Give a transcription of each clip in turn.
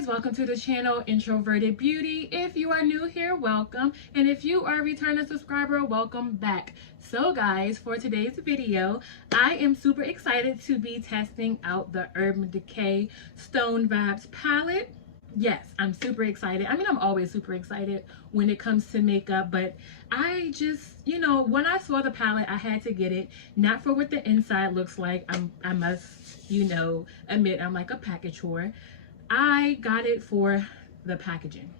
guys, welcome to the channel Introverted Beauty. If you are new here, welcome, and if you are a returning subscriber, welcome back. So guys, for today's video, I am super excited to be testing out the Urban Decay Stoned Vibes palette. Yes, I'm super excited. I mean, I'm always super excited when it comes to makeup, but I just, when I saw the palette, I had to get it. Not for what the inside looks like. I must, admit I'm like a package whore. I got it for the packaging.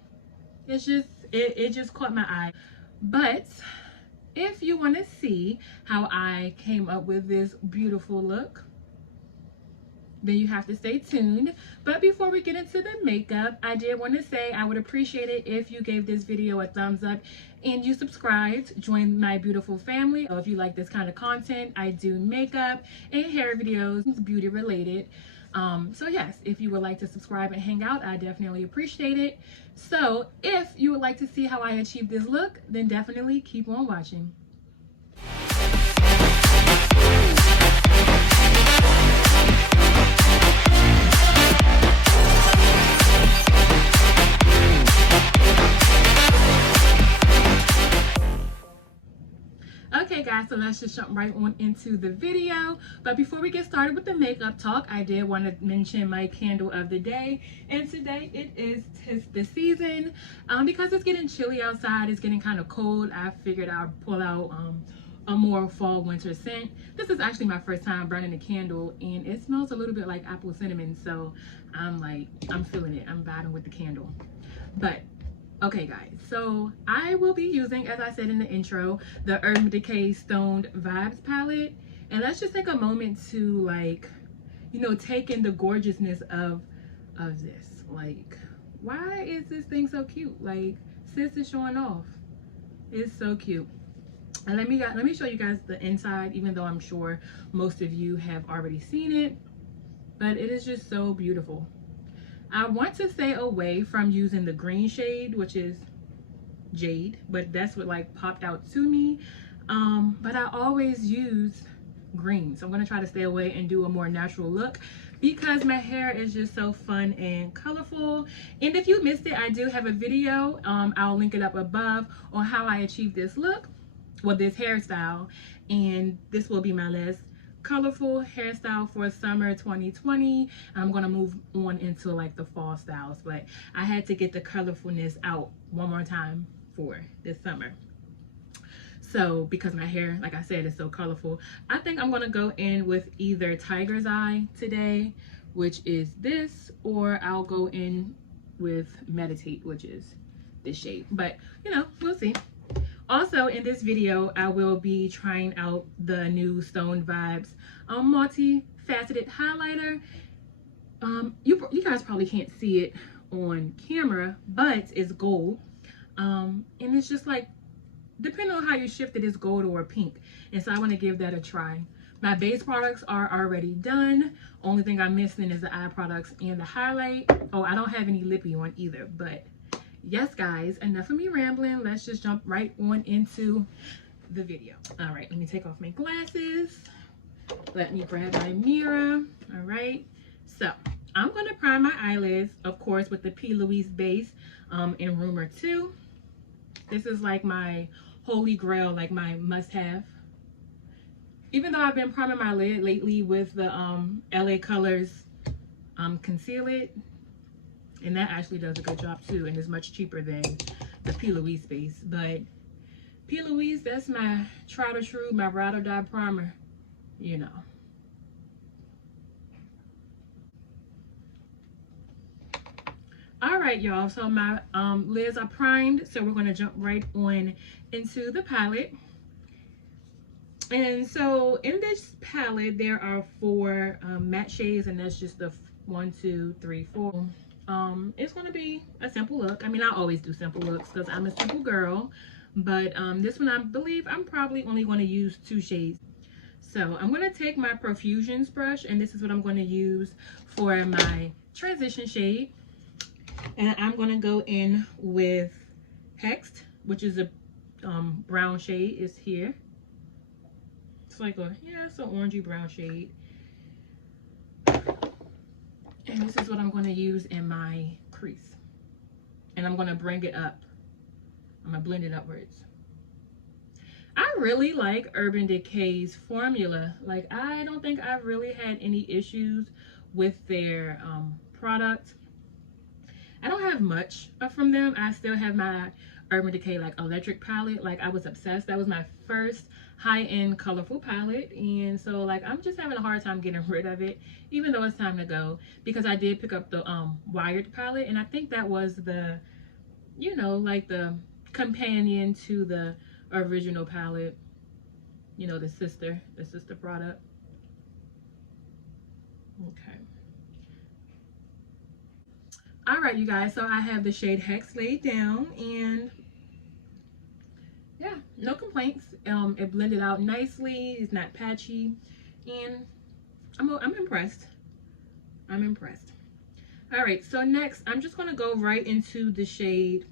It's just, it just caught my eye. But if you want to see how I came up with this beautiful look, then you have to stay tuned. But before we get into the makeup, I did want to say I would appreciate it if you gave this video a thumbs up and you subscribed, join my beautiful family. If you like this kind of content, I do makeup and hair videos, beauty related. So yes, if you would like to subscribe and hang out, I definitely appreciate it. So if you would like to see how I achieve this look, then definitely keep on watching. Okay guys, so let's just jump right on into the video. But before we get started with the makeup talk, I did want to mention my candle of the day. And today it is 'Tis the Season. Because it's getting chilly outside, it's getting kind of cold, I figured I'd pull out a more fall winter scent. This is actually my first time burning a candle, and it smells a little bit like apple cinnamon, so I'm feeling it. I'm vibing with the candle. But okay guys, so I will be using, as I said in the intro, the Urban Decay Stoned Vibes palette. And let's just take a moment to take in the gorgeousness of this. Like, why is this thing so cute? Like, sis is showing off. It's so cute. And let me show you guys the inside, even though I'm sure most of you have already seen it. But it is just so beautiful. I want to stay away from using the green shade, which is Jade, but that's what popped out to me. But I always use green, so I'm going to try to stay away and do a more natural look because my hair is just so fun and colorful. And if you missed it, I do have a video, I'll link it up above, on how I achieved this look, well, this hairstyle, and this will be my last colorful hairstyle for summer 2020. I'm gonna move on into the fall styles, but I had to get the colorfulness out one more time for this summer. So because my hair, like I said, is so colorful, I think I'm gonna go in with either Tiger's Eye today, which is this, or I'll go in with Meditate, which is this shade. But we'll see. Also, in this video, I will be trying out the new Stoned Vibes multi-faceted highlighter. You guys probably can't see it on camera, but it's gold. And it's just depending on how you shift it, it's gold or pink. And so I want to give that a try. My base products are already done. Only thing I'm missing is the eye products and the highlight. Oh, I don't have any lippy on either, but yes guys, enough of me rambling. Let's just jump right on into the video. All right, let me take off my glasses. Let me grab my mirror. All right, so I'm gonna prime my eyelids, of course, with the P. Louise base in Rumor 2. This is my holy grail, my must-have. Even though I've been priming my lid lately with the LA Colors Conceal It, and that actually does a good job too, and is much cheaper than the P. Louise base. But P. Louise, that's my tried or true, my ride or die primer, All right, y'all, so my lids are primed, so we're gonna jump right on into the palette. And so in this palette, there are 4 matte shades, and that's just the 1, 2, 3, 4. It's gonna be a simple look. I mean, I always do simple looks because I'm a simple girl, but this one I believe I'm probably only going to use 2 shades. So I'm going to take my Profusions brush, and this is what I'm going to use for my transition shade, and I'm going to go in with Hexed, which is a brown shade. Is here. It's it's an orangey brown shade. And this is what I'm going to use in my crease. And I'm going to bring it up. I'm going to blend it upwards. I really like Urban Decay's formula. Like, I don't think I've really had any issues with their product. I don't have much from them. I still have my Urban Decay like electric palette. Like, I was obsessed. That was my first high-end colorful palette, and so like I'm just having a hard time getting rid of it, even though it's time to go, because I did pick up the wired palette, and I think that was the, you know, like the companion to the original palette, you know, the sister product. Okay. All right, you guys, so I have the shade Hex laid down, and yeah, no complaints. It blended out nicely. It's not patchy, and I'm impressed. I'm impressed. All right, so next I'm just gonna go right into the shade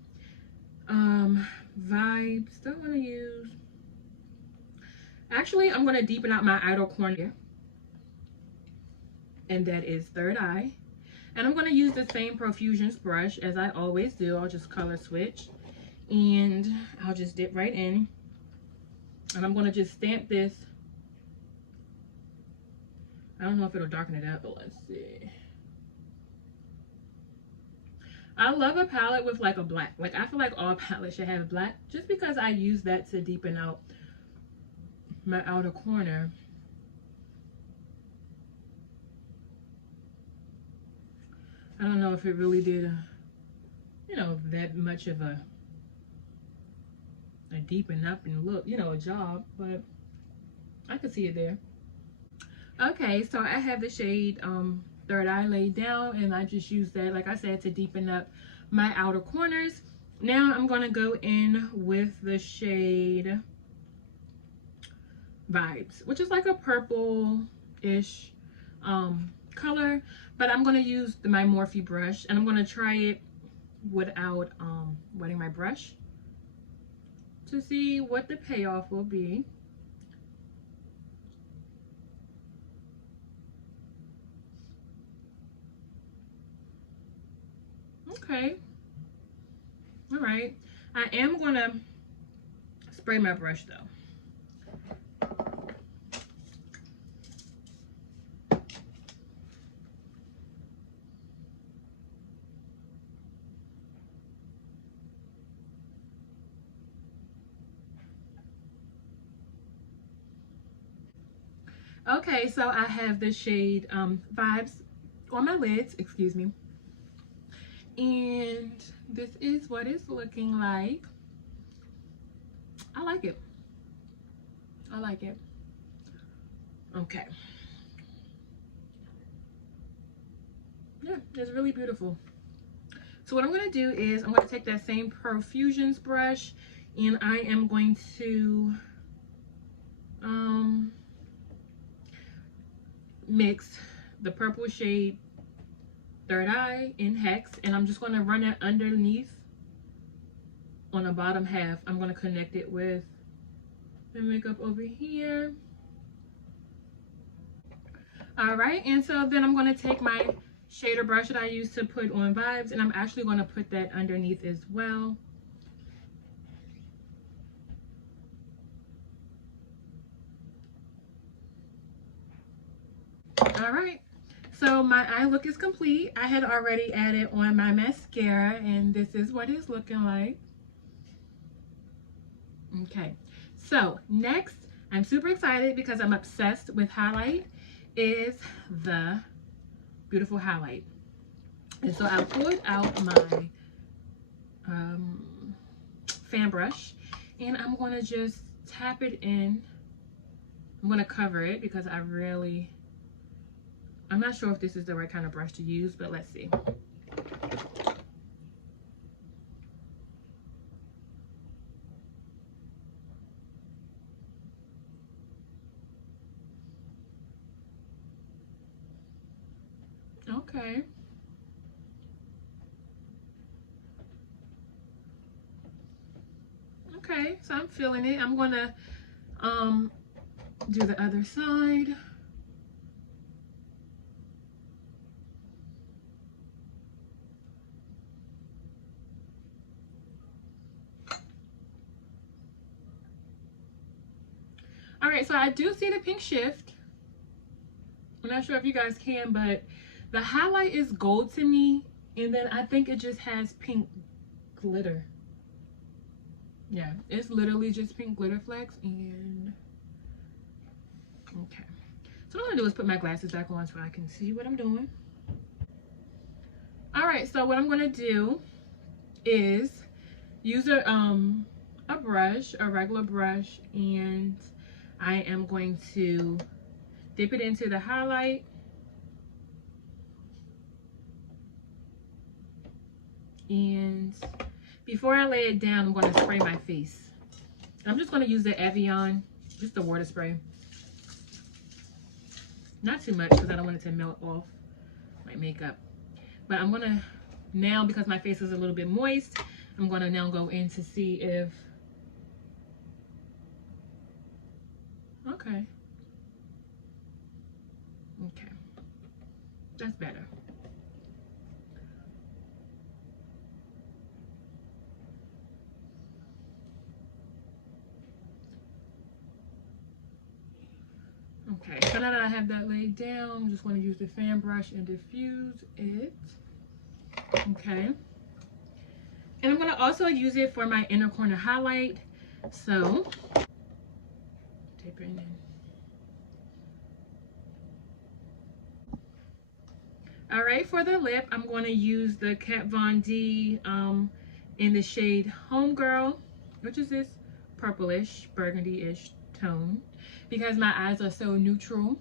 Vibes. Don't want to use. Actually, I'm gonna deepen out my outer corner, and that is Third Eye. And I'm gonna use the same Profusions brush as I always do. I'll just color switch, and I'll just dip right in. And I'm gonna just stamp this. I don't know if it'll darken it up, but let's see. I love a palette with like a black. Like, I feel like all palettes should have black, just because I use that to deepen out my outer corner. I don't know if it really did, you know, that much of a deepen up and look, you know, a job, but I could see it there. Okay, so I have the shade Third Eye laid down, and I just use that, like I said, to deepen up my outer corners. Now I'm gonna go in with the shade Vibes, which is like a purple-ish color, but I'm gonna use my Morphe brush, and I'm gonna try it without wetting my brush to see what the payoff will be. Okay. All right. I am gonna spray my brush though. Okay, so I have the shade Vibes on my lids, excuse me. And this is what it's looking like. I like it. I like it. Okay. Yeah, it's really beautiful. So what I'm going to do is I'm going to take that same Profusions brush, and I am going to mix the purple shade Third Eye in Hex, and I'm just going to run it underneath on the bottom half. I'm going to connect it with the makeup over here. All right, and so then I'm going to take my shader brush that I used to put on Vibes, and I'm actually going to put that underneath as well. All right, so my eye look is complete. I had already added on my mascara, and this is what it's looking like. Okay, so next, I'm super excited because I'm obsessed with highlight, is the beautiful highlight. And so I pulled out my fan brush, and I'm going to just tap it in. I'm going to cover it because I'm not sure if this is the right kind of brush to use, but let's see. Okay. Okay, so I'm feeling it. I'm gonna do the other side. All right, so I do see the pink shift. I'm not sure if you guys can, but the highlight is gold to me, and then I think it just has pink glitter. Yeah, it's literally just pink glitter flecks. And okay, so what I'm gonna do is put my glasses back on so I can see what I'm doing. All right, so what I'm gonna do is use a brush, a regular brush, and I am going to dip it into the highlight. And before I lay it down, I'm going to spray my face. I'm just going to use the Evian, just the water spray. Not too much because I don't want it to melt off my makeup. But I'm going to now, because my face is a little bit moist, I'm going to now go in to see if... Okay. Okay. That's better. Okay, so now that I have that laid down, I'm just going to use the fan brush and diffuse it. Okay. And I'm going to also use it for my inner corner highlight. So, tape it in. All right, for the lip, I'm going to use the Kat Von D in the shade Homegirl, which is this purplish, burgundy-ish tone. Because my eyes are so neutral,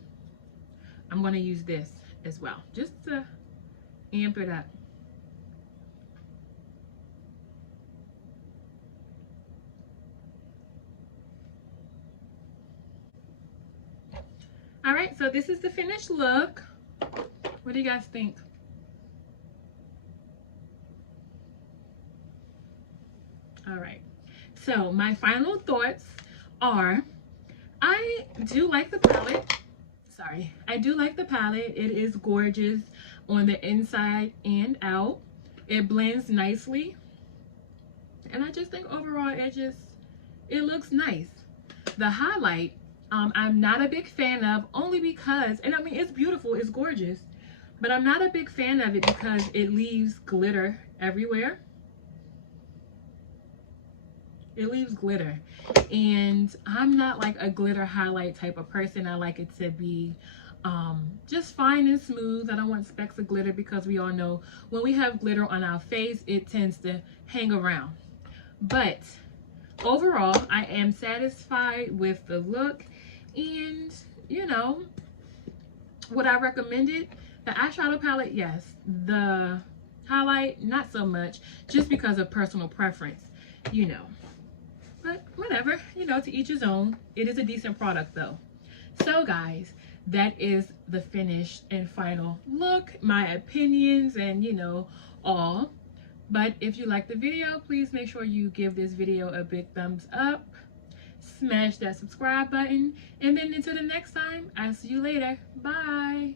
I'm going to use this as well, just to amp it up. All right, so this is the finished look. What do you guys think? All right, so my final thoughts are, I do like the palette. Sorry, I do like the palette. It is gorgeous on the inside and out. It blends nicely. And I just think overall it looks nice. The highlight, I'm not a big fan of, only because, and I mean, it's beautiful, it's gorgeous, but I'm not a big fan of it because it leaves glitter everywhere. It leaves glitter, and I'm not like a glitter highlight type of person. I like it to be just fine and smooth. I don't want specks of glitter because we all know when we have glitter on our face, it tends to hang around. But overall, I am satisfied with the look, and you know, would I recommend it? The eyeshadow palette, yes. The highlight, not so much, just because of personal preference, you know. But whatever, you know, to each his own. It is a decent product though. So guys, that is the finished and final look, my opinions, and you know, all. But if you like the video, please make sure you give this video a big thumbs up, smash that subscribe button, and then until the next time, I'll see you later. Bye.